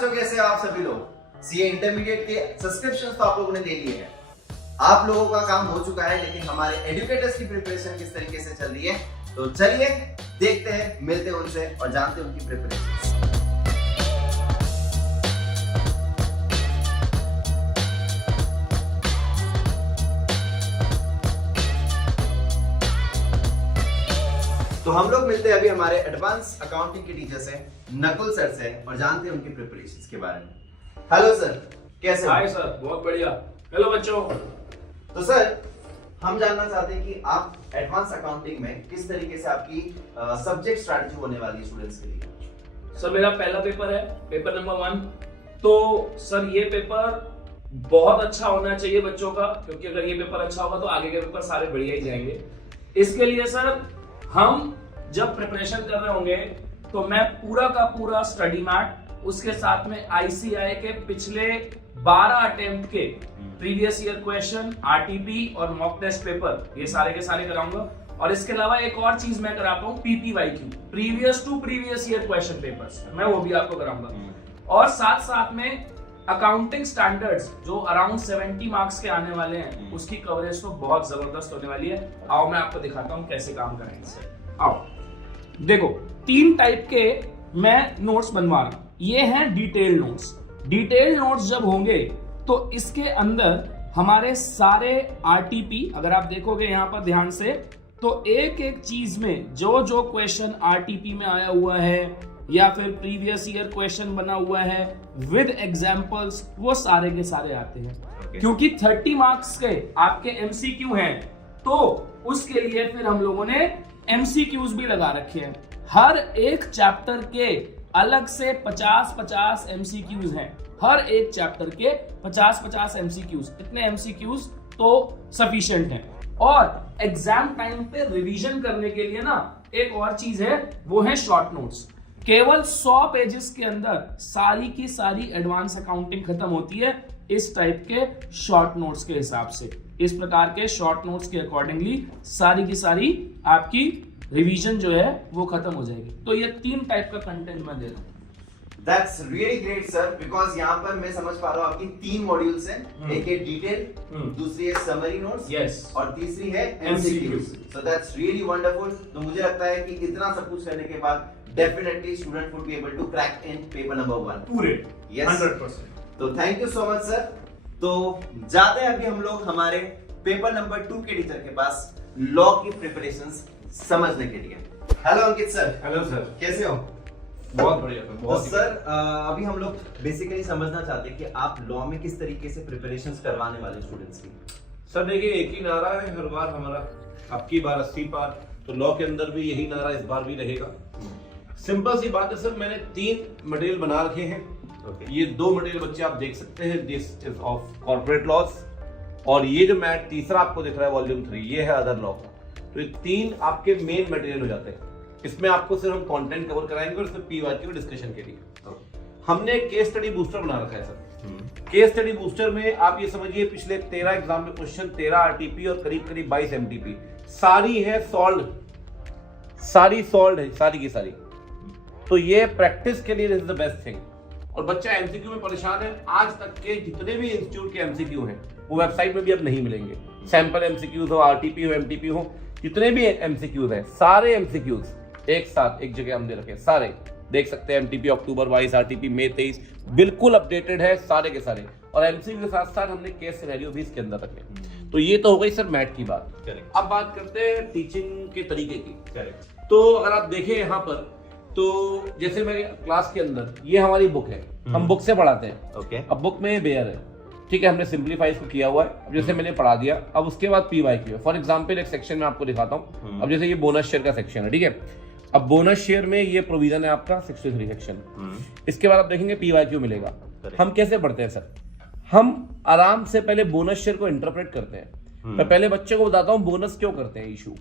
बच्चों, कैसे हो आप सभी लोग। सीए इंटरमीडिएट के सब्सक्रिप्शन तो आप लोगों ने ले लिए हैं। आप लोगों का काम हो चुका है, लेकिन हमारे एजुकेटर्स की प्रिपरेशन किस तरीके से चल रही है, तो चलिए देखते हैं, मिलते हैं उनसे और जानते हैं उनकी प्रिपरेशन। तो हम लोग मिलते हैं अभी हमारे एडवांस अकाउंटिंग के टीचर से, नकुल सर से, और जानते हैं उनकी प्रिपरेशंस के बारे में। हेलो सर, कैसे हो? हाय सर, बहुत बढ़िया। हेलो बच्चों। तो सर, हम जानना चाहते हैं कि आप एडवांस अकाउंटिंग में किस तरीके से आपकी सब्जेक्ट स्ट्रैटेजी होने वाली है स्टूडेंट्स के लिए। सर मेरा पहला पेपर है, पेपर नंबर 1। तो सर ये पेपर बहुत अच्छा होना चाहिए बच्चों का, क्योंकि अगर ये पेपर अच्छा होगा तो आगे के पेपर सारे बढ़िया ही जाएंगे। इसके लिए सर हम जब प्रिपरेशन कर रहे होंगे तो मैं पूरा का पूरा स्टडी मैट, उसके साथ में आईसीआई के पिछले 12 अटेम्प्ट के प्रीवियस ईयर क्वेश्चन, आरटीपी और मॉक टेस्ट पेपर, ये सारे के सारे कराऊंगा। और इसके अलावा एक और चीज मैं कराता हूँ, PPYQ, previous to previous year question papers, मैं वो भी आपको कराऊंगा। और साथ साथ में अकाउंटिंग स्टैंडर्ड्स जो अराउंड 70 मार्क्स के आने वाले हैं, उसकी कवरेज तो बहुत जबरदस्त होने वाली है। आओ मैं आपको दिखाता हूँ कैसे काम करेंगे। आओ देखो, 3 टाइप के मैं नोट्स बनवा रहा हूं। ये हैं डिटेल नोट्स। डिटेल नोट्स जब होंगे तो इसके अंदर हमारे सारे आरटीपी, अगर आप देखोगे यहां पर ध्यान से, तो एक एक चीज में जो जो क्वेश्चन आरटीपी में आया हुआ है या फिर प्रीवियस ईयर क्वेश्चन बना हुआ है विद एग्जांपल्स, वो सारे के सारे आते हैं। क्योंकि 30 मार्क्स के आपके एमसीक्यू हैं, तो उसके लिए फिर हम लोगों ने एमसीक्यूज भी लगा रखे हैं। हर एक चैप्टर के अलग से 50-50 एमसीक्यूज हैं। हर एक चैप्टर के 50-50 एमसीक्यूज। इतने एमसीक्यूज तो सफिशिएंट हैं। और एग्जाम टाइम पे रिवीजन करने के लिए ना एक और चीज है, वो है शॉर्ट नोट्स। केवल 100 पेजेस के अंदर सारी की सारी एडवांस अकाउंटिंग खत्म होती है इस टाइप के शॉर्ट नोट्स के हिसाब से। इस प्रकार के शॉर्ट नोट्स के अकॉर्डिंगली सारी की सारी आपकी रिवीजन जो है वो खत्म हो जाएगी। तो ये 3 टाइप का कंटेंट मैं दे रहा हूँ। That's really great sir, because यहाँ पर मैं समझ पा रहा हूँ आपकी 3 मॉड्यूल्स हैं। एक है डिटेल, दूसरी है समरी नोट्स, yes, और तीसरी है MCQs. So that's really wonderful। तो मुझे लगता है कि इतना सब कुछ करने के बाद definitely student would be able to crack in paper number 1 पूरे। Yes, 100%। तो thank you so much sir. तो जाते हैं अभी हम लोग हमारे पेपर नंबर 2 के टीचर के पास, लॉ की प्रिपरेशंस समझने के लिए। हेलो अंकित सर। हेलो सर, कैसे हो? बहुत बढ़िया सर, बहुत। तो सर अभी हम लोग बेसिकली समझना चाहते हैं कि आप लॉ में किस तरीके से प्रिपरेशंस करवाने वाले स्टूडेंट्स की। सर देखिए, एक ही नारा है हर बार हमारा, अब की बार 80 पार, तो लॉ के अंदर भी यही नारा इस बार भी रहेगा। सिंपल सी बात है सर, मैंने 3 मटेरियल बना रखे हैं। ये 2 मटेरियल बच्चे आप देख सकते हैं, this is of corporate laws, और ये जो मैट तीसरा आपको दिख रहा है वॉल्यूम 3, ये है अदर लॉ का। तो ये 3 आपके मेन मटेरियल हो जाते हैं। इसमें आपको सिर्फ हम कंटेंट कवर कराएंगे और इसमें पीवाईक्यू डिस्कशन के लिए हमने केस स्टडी बूस्टर बना रखा है सर। केस स्टडी बूस्टर में आप ये समझिए, पिछले 13 एग्जाम में क्वेश्चन, 13 आरटीपी और करीब करीब 22 एमटीपी, सारी है सॉल्व, सारी सॉल्व है, सारी की सारी। तो ये प्रैक्टिस के लिए this is the best thing. और बच्चा एमसीक्यू में परेशान है, आज तक के जितने भी इंस्टीट्यूट के एमसीक्यू हैं वो वेबसाइट में भी अब नहीं मिलेंगे। सैंपल एमसीक्यूज हो, आरटीपी हो, एमटीपी हो, जितने भी एमसीक्यूज हैं, सारे एमसीक्यूज एक साथ एक जगह हम दे रखे, सारे देख सकते हैं। एमटीपी अक्टूबर 22, आरटीपी मई 23, बिल्कुल अपडेटेड है सारे के सारे। और एमसीक्यू के साथ साथ हमने केस सिनेरियो भी इसके अंदर रखे। तो ये तो हो गई सर मैथ की बात। करेक्ट। अब बात करते हैं टीचिंग के तरीके की। करेक्ट। तो अगर आप देखें यहाँ पर, तो जैसे मेरे क्लास के अंदर ये हमारी बुक है, हम बुक से पढ़ाते हैं। ओके। अब बुक में बेयर है, ठीक है, हमने सिंप्लीफाई इसको किया हुआ है। अब जैसे मैंने पढ़ा दिया, अब उसके बाद पीवाईक्यू है। फॉर एग्जांपल एक सेक्शन में आपको दिखाता हूँ। अब जैसे ये बोनस शेयर का सेक्शन है, ठीक है। अब बोनस शेयर में ये प्रोविजन है आपका 63 सेक्शन। इसके बाद आप देखेंगे पीवाईक्यू मिलेगा। हम कैसे पढ़ते हैं सर? हम आराम से पहले बोनस शेयर को इंटरप्रेट करते हैं। मैं पहले बच्चे को बताता हूँ बोनस क्यों करते हैं इशू,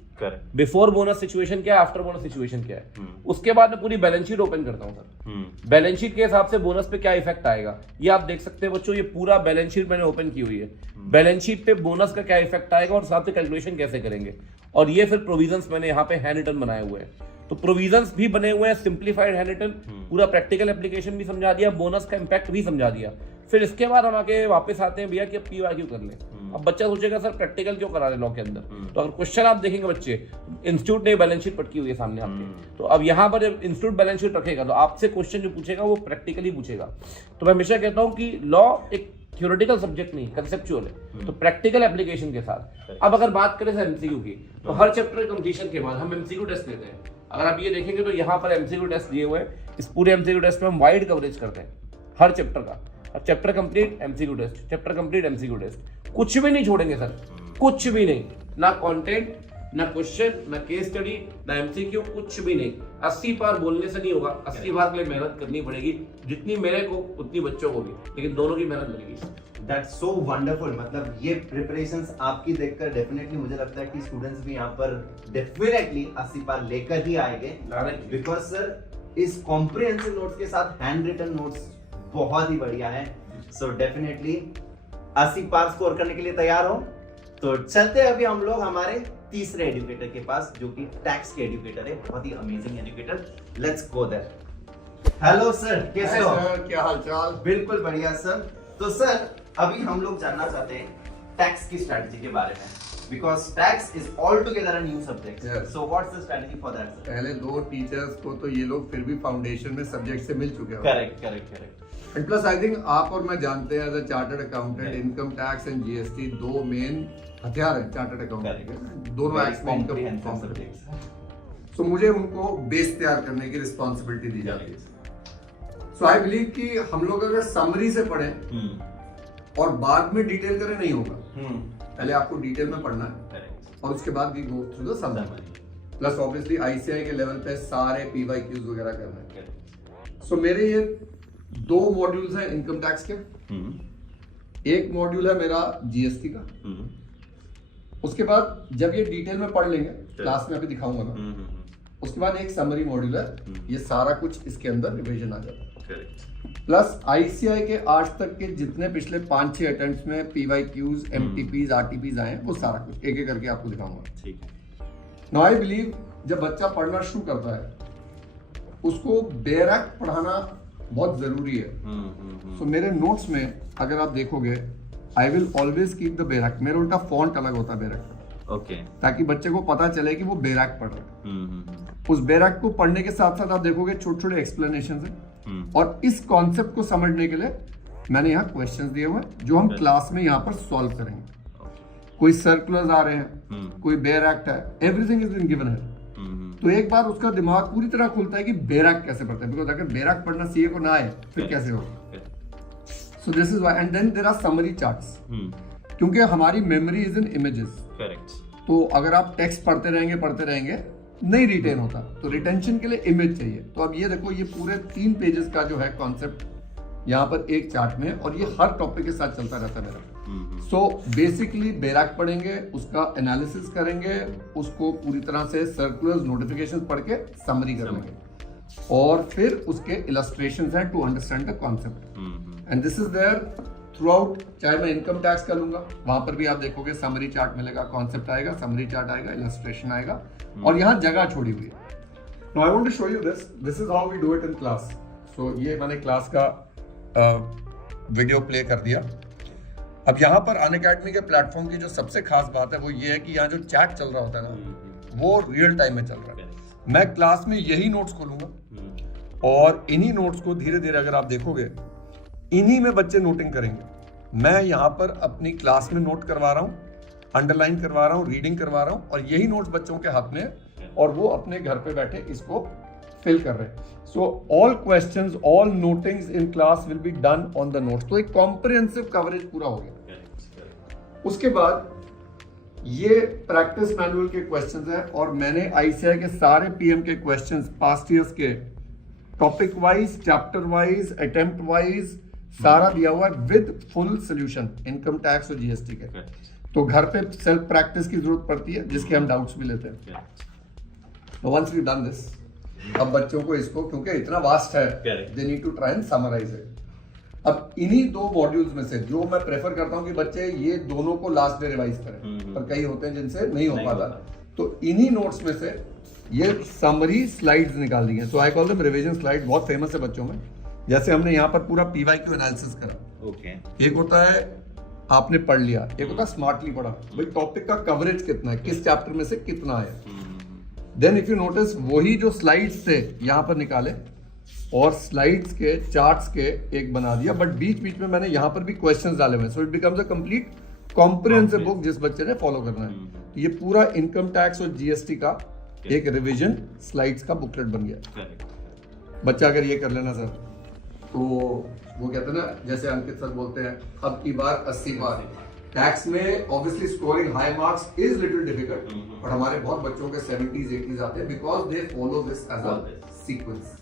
बिफोर बोनस सिचुएशन क्या है, आफ्टर बोनस सिचुएशन क्या है। उसके बाद मैं पूरी बैलेंस शीट ओपन करता हूँ सर। बैलेंस शीट के हिसाब से बोनस पे क्या इफेक्ट आएगा ये आप देख सकते हैं बच्चों। ये पूरा बैलेंस शीट मैंने ओपन की हुई है। बैलेंस शीट पे बोनस का क्या इफेक्ट आएगा और साथ में कैलकुलेशन कैसे करेंगे। और ये फिर प्रोविजंस मैंने यहाँ पे हैंड रिटन बनाए हुए हैं। तो प्रोविजंस भी बने हुए हैं, सिंप्लीफाइड है रिटन, पूरा प्रैक्टिकल एप्लीकेशन भी समझा दिया, बोनस का इंपैक्ट भी समझा दिया। फिर इसके बाद हम आके वापस आते हैं भैया कि अब PYQ कर ले। अब बच्चा सोचेगा सर प्रैक्टिकल क्यों करा रहे लॉ के अंदर, तो अगर क्वेश्चन आप देखेंगे बच्चे, इंस्टीट्यूट ने बैलेंस शीट पटकी हुई है सामने आपके, तो अब यहाँ पर जब इंस्टीट्यूट बैलेंस शीट रखेगा तो आपसे क्वेश्चन जो पूछेगा वो प्रैक्टिकली पूछेगा। तो मैं हमेशा कहता हूँ कि लॉ एक थ्योरेटिकल सब्जेक्ट नहीं, कंसेप्चुअल है, तो प्रैक्टिकल एप्लीकेशन के साथ। अब अगर बात करें सर MCQ की, तो हर चैप्टर कंप्लीशन के बाद हम MCQ टेस्ट लेते हैं। अगर आप ये देखेंगे तो यहाँ पर MCQ टेस्ट दिए हुए हैं, इस पूरे MCQ टेस्ट में हम वाइड कवरेज करते हैं हर चैप्टर का। Chapter complete MCQ test, chapter complete MCQ test, कुछ भी नहीं छोड़ेंगे सर, कुछ भी नहीं, ना कंटेंट, ना क्वेश्चन, ना केस स्टडी, ना MCQ, कुछ भी नहीं। 80 बार बोलने से नहीं होगा, 80 बार के लिए मेहनत करनी पड़ेगी, जितनी मेरे को उतनी बच्चों को भी, लेकिन दोनों की मेहनत लगेगी। That's so wonderful. मतलब ये प्रिपरेशंस आपकी देखकर डेफिनेटली मुझे लगता है कि स्टूडेंट्स भी यहाँ पर डेफिनेटली 80 पार लेकर ही आएंगे, बिकॉज सर इस कॉम्प्रिहेंसिव नोट्स के साथ हैंड रिटन नोट्स बहुत ही बढ़िया है। सो डेफिनेटली 80 पार स्कोर करने के लिए तैयार हो तो चलते हैं अभी हम लोग हमारे तीसरे एजुकेटर के पास, जो कि टैक्स के एजुकेटर है, बहुत ही amazing educator. Let's go there. Hello sir, कैसे हो? सर, क्या हालचाल? बिल्कुल बढ़िया सर। तो सर अभी हम लोग जानना चाहते हैं टैक्स की स्ट्रेटजी के बारे में, because tax is all together a new subject. Yes. So what's the strategy for that sir? पहले 2 टीचर्स को तो ये लोग फिर भी फाउंडेशन में सब्जेक्ट से मिल चुके हैं। Correct correct correct. And plus I think आप और मैं जानते हैं as a chartered accountant, income tax and GST 2 main हथियार है चार्टर्ड अकाउंटेंट के, दोनों एक्ट्स में इनकम सब्जेक्ट्स। सो मुझे उनको बेस तैयार करने की रिस्पांसिबिलिटी दी जाती है। सो आई बिलीव कि हम लोग अगर समरी से पढ़ें और बाद में डिटेल करें नहीं होगा, पहले आपको डिटेल में पढ़ना है और उसके बाद we go through the summary, plus obviously ICAI के लेवल पे सारे PYQs वगैरह करना है। सो मेरे ये 2 मॉड्यूल्स हैं इनकम टैक्स के, एक मॉड्यूल है मेरा GST का। उसके बाद जब ये डिटेल में पढ़ लेंगे, क्लास में अभी दिखाऊंगा मैं, उसके बाद एक समरी मॉड्यूल है, ये सारा कुछ इसके अंदर रिवीजन आ जाता है। प्लस ICAI के आज तक के जितने पिछले 5-6 अटेम्प्ट्स में PYQs, MTPs, RTPs आए हैं, वो सारा कुछ एक एक करके आपको दिखाऊंगा। ठीक है। नाउ आई बिलीव जब बच्चा पढ़ना शुरू करता है उसको बेयर एक्ट पढ़ाना बहुत जरूरी है। सो मेरे नोट्स में अगर आप देखोगे, I will always keep the bare act. मेरा उल्टा फॉन्ट अलग होता है बेयर एक्ट का, ओके, ताकि बच्चे को पता चले कि वो बेयर एक्ट पढ़ रहा है। उस बेयर एक्ट को पढ़ने के साथ साथ आप देखोगे छोटे छोटे एक्सप्लेनेशन है, और इस कॉन्सेप्ट को समझने के लिए मैंने यहाँ क्वेश्चंस दिए हुए हैं जो हम क्लास में यहाँ पर सॉल्व करेंगे। कोई सर्कुलर्स आ रहे हैं, कोई बेयर एक्ट है, एवरीथिंग इज बीन गिवन है। तो एक बार उसका दिमाग पूरी तरह खुलता है कि बेयर एक्ट कैसे पढ़ते हैं, बिकॉज अगर बेयर एक्ट पढ़ना सीए को ना आए फिर कैसे होगा। So this is why, and then there are summary charts, क्योंकि हमारी memory is in images. Correct. तो अगर आप टेक्स्ट पढ़ते रहेंगे नहीं रिटेन होता, तो रिटेंशन के लिए इमेज चाहिए। तो अब ये देखो, ये पूरे 3 पेजेस का जो है कॉन्सेप्ट यहाँ पर एक चार्ट में है, और ये हर टॉपिक के साथ चलता रहता है मेरा। सो बेसिकली बेयर एक्ट पढ़ेंगे, उसका एनालिसिस करेंगे, उसको पूरी तरह से सर्कुलर्स, नोटिफिकेशंस पढ़ के समरी करेंगे, और फिर उसके इलस्ट्रेशंस हैं to understand the concept. And this is there throughout. चाहे मैं इनकम टैक्स का लूंगा, वहां पर भी आप देखोगे समरी चार्ट मिलेगा, कॉन्सेप्ट आएगा, समरी चार्ट आएगा, इलस्ट्रेशन आएगा, और यहाँ जगह छोड़ी हुई है। Now I want to show you this is how we do it in class. So ये मैंने क्लास का वीडियो प्ले कर दिया। अब यहाँ पर अनअकैडमी के प्लेटफॉर्म की जो सबसे खास बात है वो ये है कि यहाँ जो चैट चल रहा होता है ना, वो रियल टाइम में चल रहा है। मैं क्लास में यही नोट्स खोलूंगा और इन्हीं नोट्स को धीरे धीरे अगर आप देखोगे, इन्हीं में बच्चे नोटिंग करेंगे। मैं यहाँ पर अपनी क्लास में नोट करवा रहा हूँ, अंडरलाइन करवा रहा हूँ, रीडिंग करवा रहा हूँ, और यही नोट्स बच्चों के हाथ में है, और वो अपने घर पे बैठे इसको फिल कर रहे हैं। So all questions, all notings in class will be done on the notes. तो एक कॉम्प्रिहेंसिव कवरेज पूरा हो गया। उसके बाद ये प्रैक्टिस मैनुअल के क्वेश्चंस हैं, और मैंने ICAI के सारे PM के क्वेश्चंस पास्ट ईयर्स के topic wise, chapter wise, attempt wise सारा दिया हुआ है with full solution income tax और GST के। तो घर पे सेल्फ प्रैक्टिस की जरूरत पड़ती है, जिसके हम डाउट्स भी लेते हैं। तो वंस वी डन दिस, अब बच्चों को इसको, क्योंकि इतना वास्ट है, they need to try and summarise it. अब इन्हीं 2 मॉड्यूल्स में से जो मैं प्रेफर करता हूं कि बच्चे ये दोनों को लास्ट डे रिवाइज करें, पर कई होते हैं जिनसे नहीं हो पाता, तो इन्हीं नोट्स में से ये समरी स्लाइड्स निकाल दी हैं, so I call them revision slide, बहुत फेमस है बच्चों में। जैसे हमने यहाँ पर पूरा PYQ एनालिसिस करा। ओके एक होता है आपने पढ़ लिया, एक होता है स्मार्टली पढ़ा, भाई टॉपिक का कवरेज कितना है, किस चैप्टर में से कितना है। देन इफ यू नोटिस वही जो स्लाइड्स थे यहाँ पर निकाले और स्लाइड्स के चार्ट्स के एक बना दिया, बट बीच बीच में मैंने यहाँ पर भी क्वेश्चंस डाले हुए हैं, so it becomes a complete comprehensive book जिस बच्चे ने फॉलो करना है। ये पूरा इनकम टैक्स और GST का एक रिवीजन स्लाइड्स का बुकलेट बन गया। बच्चा अगर ये कर लेना सर, तो वो कहते हैं ना, जैसे अंकित सर बोलते हैं अब की बार 80 बार। टैक्स में obviously scoring high marks is little difficult, पर हमारे बहुत बच्चों के 70s 80s आते हैं because they follow this as a sequence.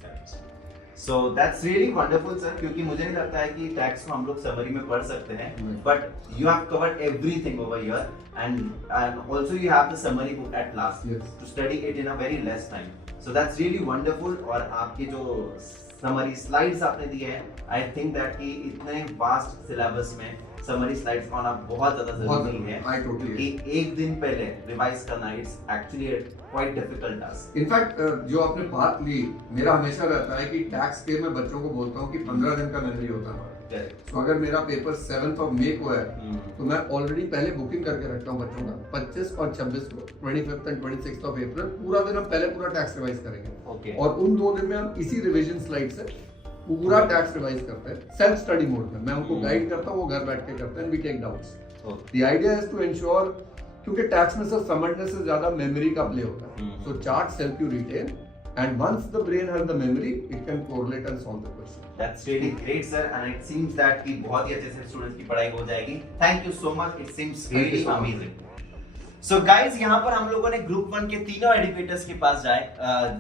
So that's really wonderful sir, क्योंकि मुझे नहीं लगता है कि टैक्स को हम लोग समरी में पढ़ सकते हैं, but you have covered everything over here and also you have the summary book at last to study it in a very less time. So that's really wonderful. और आपके जो समरी स्लाइड्स आपने दिए हैं, आई थिंक दैट कि इतने vast syllabus में summary slides का होना बहुत ज्यादा जरूरी है, क्योंकि एक दिन पहले रिवाइज करना it's actually quite difficult task. In fact जो आपने बात ली, मेरा हमेशा रहता है कि टैक्स के मैं बच्चों को बोलता हूँ कि 15 दिन का मेमोरी होता है। तो अगर मेरा पेपर 7th of May को है, तो मैं ऑलरेडी पहले बुकिंग करके रखता हूँ बच्चों का 25 और 26 को, 25th and 26th of April पूरा दिन हम पहले पूरा टैक्स रिवाइज करेंगे। और उन 2 दिन में हम इसी रिवीजन स्लाइड से पूरा टैक्स रिवाइज करते हैं सेल्फ स्टडी मोड में। मैं उनको गाइड करता हूँ, वो घर बैठ के करते हैं, we take doubts. The idea is to ensure, क्योंकि टैक्स में सर समझने से ज्यादा मेमोरी का प्ले होता है, so charts help you retain and once the brain has the memory it can correlate and solve the question. That's really great sir, and it seems that कि बहुत ही अच्छे से स्टूडेंट्स की पढ़ाई हो जाएगी। Thank you so much, it seems really amazing. So guys, यहाँ पर हम लोगों ने ग्रुप 1 के तीनों एजुकेटर्स के पास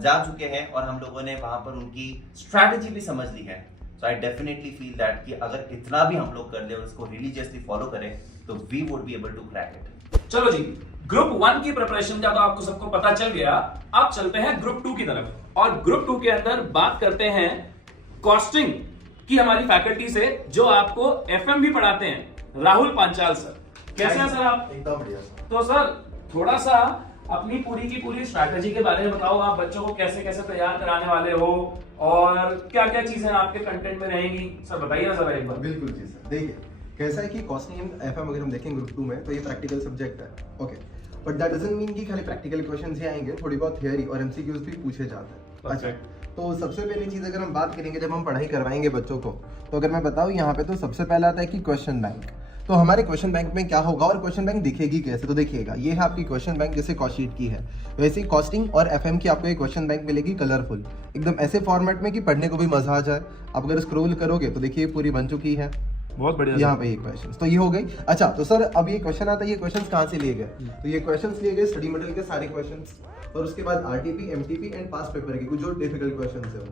जा चुके हैं और हम लोगों ने वहां पर उनकी स्ट्रैटेजी भी समझ ली है। So I definitely feel that कि अगर इतना भी हम लोग कर ले और इसको रिलीजियसली फॉलो करें तो we would be able to crack it. चलो जी, ग्रुप 1 की प्रिपरेशन का तो आपको सबको पता चल गया। अब चलते हैं ग्रुप 2 की तरफ, और ग्रुप 2 के अंदर बात करते हैं कॉस्टिंग की हमारी फैकल्टी से, जो आपको FM भी पढ़ाते हैं, राहुल पांचाल सर। कैसे हैं सर आप? एकदम बढ़िया। तो सर थोड़ा सा अपनी पूरी की पूरी स्ट्रैटेजी के बारे में बताओ, आप बच्चों को कैसे कैसे तैयार कराने वाले हो और क्या क्या चीजें आपके कंटेंट में रहेंगी, सर बताइए ना जरा एक बार। बिल्कुल जी सर, देखिए कैसा है कि कॉस्टिंग एंड FM अगर हम देखें ग्रुप 2 में, तो ये प्रैक्टिकल सब्जेक्ट है, okay, but that doesn't mean कि खाली प्रैक्टिकल क्वेश्चंस ही आएंगे, थोड़ी बहुत थियरी और MCQs भी पूछे जाते हैं। अच्छा, तो सबसे पहली चीज अगर हम बात करेंगे जब हम पढ़ाई करवाएंगे बच्चों को, तो अगर मैं बताऊं यहाँ पे, तो सबसे पहला आता है कि क्वेश्चन बैंक। तो हमारे क्वेश्चन बैंक में क्या होगा और क्वेश्चन बैंक दिखेगी कैसे, तो देखिएगा ये है आपकी क्वेश्चन बैंक, जैसे कॉस्टशीट की है वैसे ही कॉस्टिंग और FM की आपको एक क्वेश्चन बैंक मिलेगी कलरफुल, एकदम ऐसे फॉर्मेट में कि पढ़ने को भी मजा आ जाए। आप अगर स्क्रॉल करोगे तो देखिए पूरी बन चुकी है, बहुत बढ़िया यहाँ पे ये क्वेश्चन, तो ये हो गई। अच्छा, तो सर अब ये क्वेश्चन आता है, ये क्वेश्चन कहाँ से लिए गए, तो ये क्वेश्चन लिए गए स्टडी मटेरियल के सारे क्वेश्चन, और उसके बाद RTP, MTP and past paper के कुछ जो डिफिकल्ट क्वेश्चन है,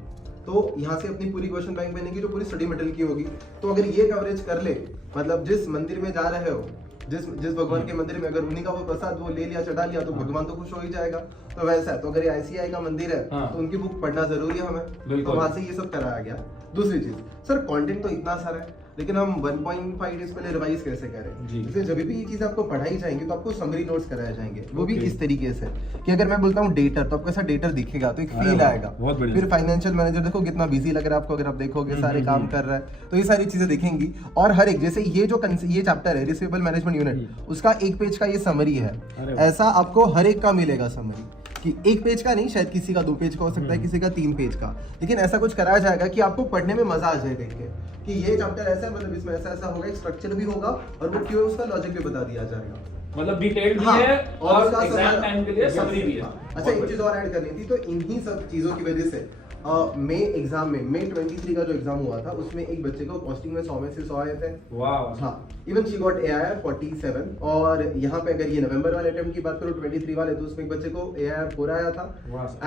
तो यहाँ से अपनी पूरी क्वेश्चन बैंक बनेगी जो पूरी स्टडी मटेरियल की होगी। तो अगर ये कवरेज कर ले, मतलब जिस मंदिर में जा रहे हो, जिस भगवान के मंदिर में अगर उन्हीं का वो प्रसाद वो ले लिया, चढ़ा लिया, तो भगवान तो खुश हो ही जाएगा। तो वैसा है, तो अगर ये ICI का मंदिर है, तो उनकी बुक पढ़ना जरूरी है हमें, तो वहां से ये सब कराया गया। दूसरी चीज सर, कंटेंट तो इतना सारा है, लेकिन हम 1.5 डेज पहले रिवाइज कैसे करें, इसलिए जब भी ये चीज आपको पढ़ाई जाएंगे तो आपको समरी नोट्स कराए जाएंगे, वो भी इस तरीके से कि अगर मैं बोलता हूँ डेटर, तो आपको ऐसा डेटर दिखेगा, तो एक फील आएगा। फिर फाइनेंशियल मैनेजर देखो कितना बिजी लग रहा है आपको, अगर आप देखोगे सारे काम कर रहा है, तो ये सारी चीजें दिखेंगी। और हर एक, जैसे ये चैप्टर है रिसीवेबल मैनेजमेंट यूनिट, उसका 1 पेज का ये समरी है, ऐसा आपको हर एक का मिलेगा समरी, कि 1 पेज का नहीं, शायद किसी का 2 पेज का हो सकता है, किसी का 3 पेज का, लेकिन ऐसा कुछ कराया जाएगा कि आपको पढ़ने में मजा आ जाएगा कि ये चैप्टर ऐसा है, मतलब इसमें ऐसा ऐसा होगा, एक स्ट्रक्चर भी होगा और वो क्यों उसका लॉजिक भी बता दिया जाएगा, मतलब डिटेल्ड भी है और एग्जाम टाइम के लिए समरी भी है। अच्छा, एक चीज और ऐड करनी थी, तो इन्हीं सब चीजों की वजह से मई एग्जाम में, मई 23 का जो एग्जाम हुआ था, उसमें एक बच्चे को कॉस्टिंग में 100 में से 100 आए थे। वाह। हाँ, इवन शी गॉट AIR 47। और यहाँ पे अगर ये नवंबर वाले अटेम्प्ट की बात करो 23 वाले, तो उसमें एक बच्चे को AIR 4 आया था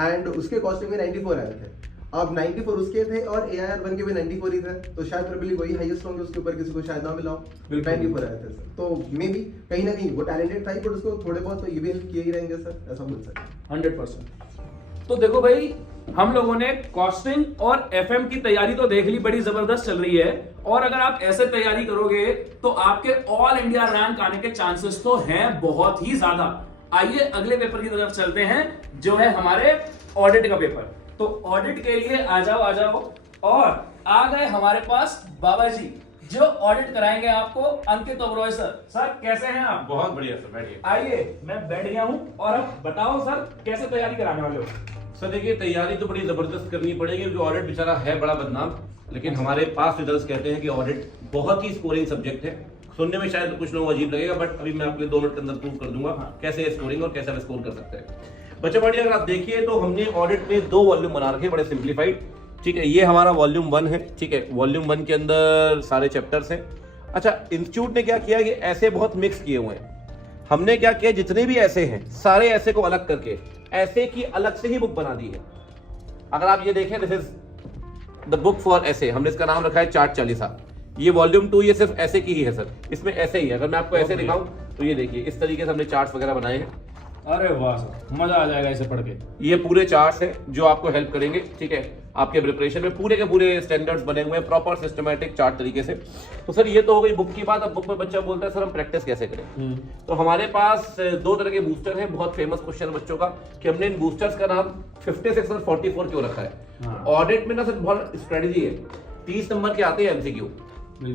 एंड उसके कॉस्टिंग में 94 आए थे। अब 94 उसके थे और AIR 1 के भी 94 ही थे, तो शायद प्रोबेबली वही हाईएस्ट होंगे, उसके ऊपर किसी को शायद ना मिला हो, 94 आए थे सर। तो मे बी कहीं ना कहीं वो टैलेंटेड था, बट उसको थोड़े बहुत तो ये भी हेल्प किए ही रहेंगे सर, ऐसा बोल सकते हैं 100%। तो देखो भाई, हम लोगों ने कॉस्टिंग और FM की तैयारी तो देख ली, बड़ी जबरदस्त चल रही है, और अगर आप ऐसे तैयारी करोगे तो आपके ऑल इंडिया रैंक आने के चांसेस तो हैं बहुत ही ज्यादा। आइए अगले पेपर की तरफ चलते हैं, जो है हमारे ऑडिट का पेपर। तो ऑडिट के लिए आ जाओ और आ गए हमारे पास बाबा जी, जो ऑडिट कराएंगे आपको, अंकित ओबरॉय सर। सर कैसे हैं आप? बहुत बढ़िया सर, बैठिए। आइए, मैं बैठ गया हूं और अब बताओ सर कैसे तैयारी कराने वाले हो? सर देखिए, तैयारी तो बड़ी जबरदस्त करनी पड़ेगी क्योंकि ऑडिट बेचारा है बड़ा बदनाम, लेकिन हमारे पास रिजल्ट्स कहते हैं कि ऑडिट बहुत ही स्कोरिंग सब्जेक्ट है। सुनने में शायद कुछ लोगों को अजीब लगेगा, बट अभी मैं आपके 2 मिनट के अंदर प्रूव कर दूंगा कैसे स्कोरिंग और कैसे आप स्कोर कर सकते हैं। बच्चे बढ़िया, अगर आप देखिए तो हमने ऑडिट में 2 वॉल्यूम बना रखे, बड़े सिंप्लीफाइड। ठीक है, ये हमारा वॉल्यूम 1 है। ठीक है, वॉल्यूम 1 के अंदर सारे चैप्टर्स हैं। अच्छा, इंस्टीट्यूट ने क्या किया कि ऐसे बहुत मिक्स किए हुए हैं। हमने क्या किया, जितने भी ऐसे हैं सारे ऐसे को अलग करके ऐसे की अलग से ही बुक बना दी है। अगर आप ये देखें, this is the book for ऐसे, हमने इसका नाम रखा है चार्ट चालीसा। ये वॉल्यूम 2 ये सिर्फ ऐसे की ही है सर, इसमें ऐसे ही है। अगर मैं आपको ऐसे दिखाऊं तो ये देखिए, इस तरीके से हमने चार्ट्स वगैरह बनाए हैं। अरे वाह सर, मजा आ जाएगा इसे पढ़ के। ये पूरे चार्ट्स हैं जो आपको हेल्प करेंगे, ठीक है, आपके प्रिपरेशन में। पूरे के पूरे स्टैंडर्ड्स बने हुए हैं, प्रॉपर सिस्टमैटिक चार्ट तरीके से। तो सर ये तो हो गई बुक की बात। अब बुक में बच्चा बोलता है सर हम प्रैक्टिस कैसे करें। तो हमारे पास 2 तरह के बूस्टर हैं, बहुत फेमस क्वेश्चन बच्चों का, कि हमने इन बूस्टर्स का नाम 56 और 44 क्यों रखा है। ऑडिट में ना सर बहुत स्ट्रेटेजी है। 30 नंबर के आते हैं एमसीक्यू,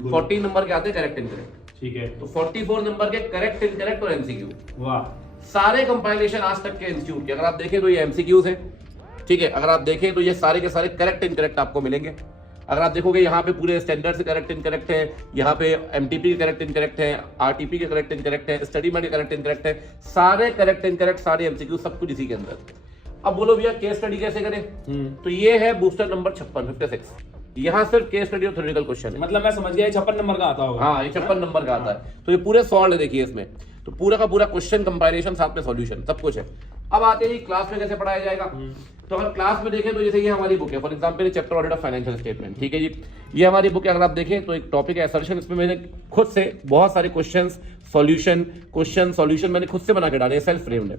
40 नंबर के आते हैं करेक्ट इनकरेक्ट। ठीक है, तो 44 नंबर के करेक्ट इनकरेक्ट और एमसीक्यू। वाह। सारे कंपाइलेशन आज तक के इंस्टीट्यूट के अगर आप देखें तो ये एमसीक्यूज है। ठीक है, अगर आप देखें तो ये सारे के सारे करेक्ट इनकरेक्ट आपको मिलेंगे। अगर आप देखोगे यहाँ पे पूरे स्टैंडर्ड से करेक्ट इनकरेक्ट है, यहाँ पे एमटीपी के करेक्ट इनकरेक्ट है, आरटीपी के करेक्ट इनकरेक्ट है, स्टडी मेट के करेक्ट इनकरेक्ट है, सारे करेक्ट इनकरेक्ट, सारे एमसीक्यू, सब कुछ इसी के अंदर। अब बोलो भैया केस स्टडी कैसे करें। तो ये है बूस्टर नंबर 56। यहाँ सिर्फ केस स्टडी और थ्योरेटिकल क्वेश्चन है। मतलब मैं समझ गया, 56 नंबर का आता होगा। हाँ, ये 56 नंबर का आता है। तो ये पूरे सॉल्व है, देखिए इसमें तो पूरा का पूरा क्वेश्चन कंपाइलेशन, साथ में सॉल्यूशन, सब कुछ है। अब आते हैं क्लास में कैसे पढ़ाया जाएगा। तो अगर क्लास में देखें तो जैसे ये हमारी बुक है, for example chapter audit of financial statement. ठीक है जी, ये हमारी बुक है। अगर आप देखें तो एक टॉपिक है असर्शन, इसमें मैंने खुद से बहुत सारे क्वेश्चन सॉल्यूशन मैंने खुद से बना के डाले, सेल्फ फ्रेम्ड है।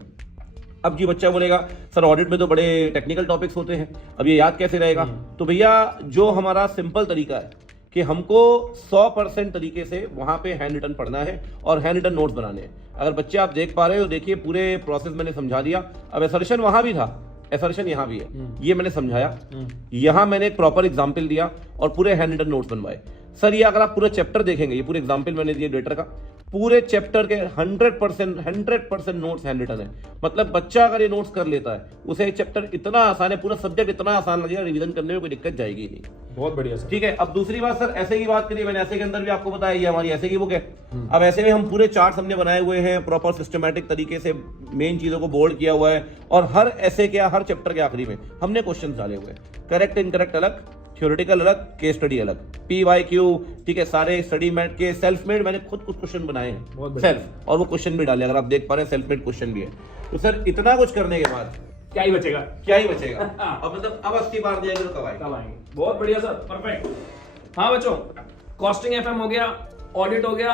अब जी बच्चा बोलेगा सर ऑडिट में तो बड़े टेक्निकल टॉपिक्स होते हैं, अब ये याद कैसे रहेगा। तो भैया जो हमारा सिंपल तरीका है कि हमको 100% तरीके से वहां पे हैंड रिटन पढ़ना है और हैंड रिटन नोट्स बनाने हैं। अगर बच्चे आप देख पा रहे हो, देखिए पूरे प्रोसेस मैंने समझा दिया। अब असर्शन वहां भी था, असर्शन यहाँ भी है, ये मैंने समझाया। यहाँ मैंने एक प्रॉपर एग्जाम्पल दिया और पूरे हैंड रिटन नोट्स बनवाए। सर ये अगर आप पूरा चैप्टर देखेंगे, ये पूरे एग्जाम्पल मैंने दिए डेटर का, पूरे चैप्टर के 100% नोट्स हैंड रिटन है। मतलब बच्चा अगर ये नोट्स कर लेता है, उसे चैप्टर इतना आसान है, पूरा सब्जेक्ट इतना आसान लगेगा, रिवीजन करने में कोई दिक्कत जाएगी नहीं। बहुत बढ़िया सर। ठीक है, अब दूसरी बात सर, ऐसे की बात करिए, मैंने ऐसे के अंदर भी आपको बताया, ये हमारी ऐसे की बुक है। अब ऐसे में हम पूरे चार्ट्स हमने बनाए हुए हैं, प्रॉपर सिस्टमैटिक तरीके से मेन चीजों को बोल्ड किया हुआ है, और हर ऐसे के हर चैप्टर के आखिरी में हमने क्वेश्चन डाले हुए हैं। करेक्ट इनकरेक्ट अलग, थ्योरेटिकल अलग, केस स्टडी अलग, PYQ। ठीक है, सारे स्टडी मेड के सेल्फ मेड मैंने खुद कुछ क्वेश्चन बनाए हैं सेल्फ, और वो क्वेश्चन भी डाले, अगर आप देख पा रहे हैं सेल्फ मेड क्वेश्चन भी है। तो सर इतना कुछ करने के बाद क्या ही बचेगा, क्या ही बचेगा। अब मतलब अब 80 बार दिया तो कब आएंगे। बहुत बढ़िया सर, परफेक्ट। हाँ बच्चों, कॉस्टिंग FM हो गया, ऑडिट हो गया,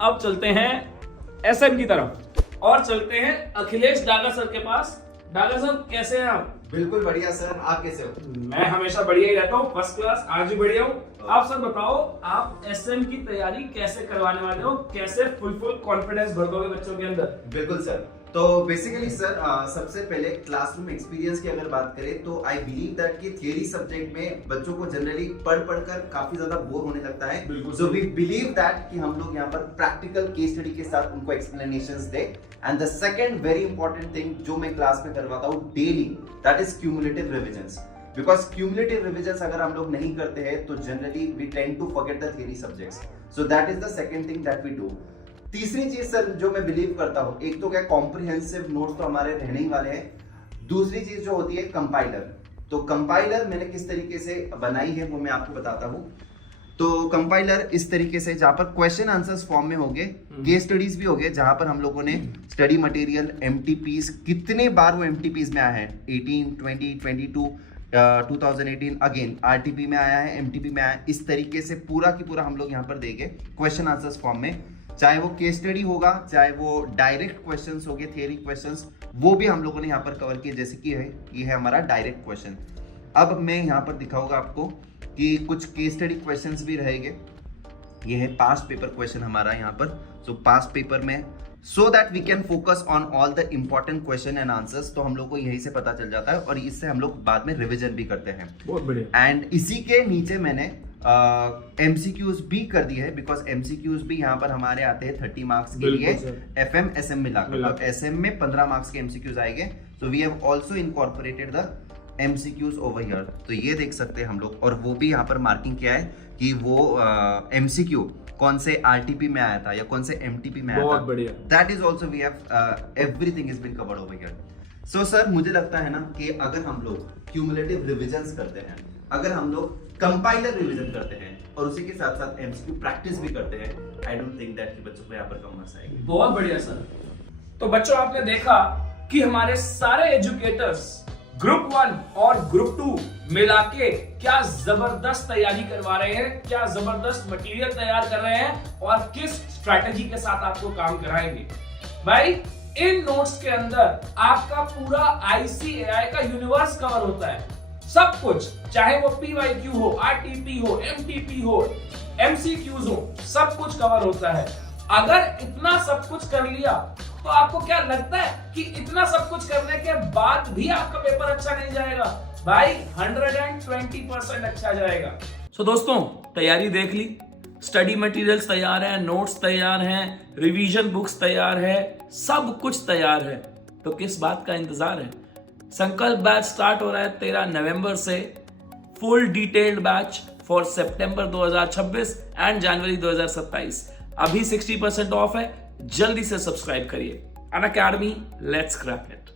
अब चलते हैं SM की तरफ और चलते हैं अखिलेश डागा सर के पास। डागा सर कैसे हैं आप? बिल्कुल बढ़िया सर, आप कैसे हो? मैं हमेशा बढ़िया ही रहता हूँ, फर्स्ट क्लास, आज भी बढ़िया हूँ। आप सर बताओ, आप SM की तैयारी कैसे करवाने वाले हो, कैसे फुल कॉन्फिडेंस भर दोगे बच्चों के अंदर? बिल्कुल सर, तो बेसिकली सर सबसे पहले क्लासरूम एक्सपीरियंस की अगर बात करें तो आई बिलीव दैट कि थियरी सब्जेक्ट में बच्चों को जनरली पढ़कर काफी ज्यादा बोर होने लगता है। सो वी बिलीव दैट कि हम लोग यहाँ पर प्रैक्टिकल केस स्टडी के साथ उनको एक्सप्लेनेशंस दे। And the second very important thing जो मैं क्लास में करवाता हूँ daily, that is cumulative revisions. Because cumulative revisions अगर हम लोग नहीं करते हैं तो generally we tend to forget the theory subjects. So that is the second thing that we do. तीसरी चीज सर जो मैं बिलीव करता हूँ, एक तो क्या कॉम्प्रिहेंसिव नोट्स तो हमारे रहने ही वाले हैं। दूसरी चीज जो होती है कंपाइलर। तो कंपाइलर मैंने किस तरीके से बनाई है वो मैं आपको बताता हूँ। तो कंपाइलर इस तरीके से, जहां पर क्वेश्चन आंसर्स फॉर्म में होंगे, केस स्टडीज भी होंगे, जहां पर हम लोगों ने स्टडी मटेरियल, MTPs, कितने बार वो MTPs में आया है, 18, 20, 22, 2018 अगेन RTP में आया है, MTP में आया है। इस तरीके से पूरा की पूरा हम लोग यहाँ पर देंगे क्वेश्चन आंसर्स फॉर्म में, चाहे वो केस स्टडी होगा, चाहे वो डायरेक्ट क्वेश्चंस होंगे, थियरी क्वेश्चंस, वो भी हम लोगों ने यहाँ पर कवर किए। जैसे कि है, ये है हमारा डायरेक्ट क्वेश्चन। अब मैं यहाँ पर दिखाऊंगा आपको कि कुछ केस स्टडी क्वेश्चंस भी रहेंगे। ये है पास्ट पेपर क्वेश्चन हमारा यहाँ पर। सो पास्ट पेपर में so that we can focus on all the important question and answers. तो हम लोग को यही से पता चल जाता है और इससे हम लोग बाद में रिविजन भी करते हैं। बहुत बढ़िया। एंड इसी के नीचे मैंने MCQs भी कर दिए है, बिकॉज MCQs भी यहाँ पर हमारे आते हैं 30 मार्क्स के लिए FM SM मिलाकर। तो SM में 15 मार्क्स के MCQs आएंगे। तो we have also incorporated the MCQs over here. तो ये देख सकते हैं हम लोग, और वो भी यहाँ पर मार्किंग किया है कि वो MCQ कौन से RTP में आया था या कौन से MTP में आया था। बहुत बढ़िया। That is also we have everything is been covered over here. So sir मुझे लगता है ना कि अगर हम लोग क्यूमुलेटिव रिविजन्स करते हैं, अगर हम लोग कंपाइलर रिवीजन करते हैं और उसी के साथ साथ MCQ प्रैक्टिस भी करते हैं, आई डोंट थिंक दैट कि बच्चों को यहाँ पर कम मार्क्स आएंगे। बहुत बढ़िया सर। तो बच्चों आपने देखा कि हमारे सारे एजुकेटर्स ग्रुप 1 और ग्रुप 2 मिला के क्या जबरदस्त तैयारी करवा रहे हैं, क्या जबरदस्त मटेरियल तैयार कर रहे हैं और किस स्ट्रैटेजी के साथ आपको काम कराएंगे। भाई इन नोट्स के अंदर आपका पूरा ICAI का यूनिवर्स कवर होता है, सब कुछ, चाहे वो PYQ हो, RTP हो, MTP हो, MCQs हो, सब कुछ कवर होता है। अगर इतना सब कुछ कर लिया तो आपको क्या लगता है कि इतना सब कुछ करने के बाद भी आपका पेपर अच्छा नहीं जाएगा? भाई 120% अच्छा जाएगा। सो दोस्तों तैयारी देख ली, स्टडी मटेरियल्स तैयार है, नोट्स तैयार हैं, रिवीजन बुक्स तैयार है, सब कुछ तैयार है। तो किस बात का इंतजार है? संकल्प बैच स्टार्ट हो रहा है 13 नवंबर से। फुल डिटेल्ड बैच फॉर सितंबर 2026 एंड जनवरी 2027। अभी 60% ऑफ है, जल्दी से सब्सक्राइब करिए। Unacademy, let's crack it.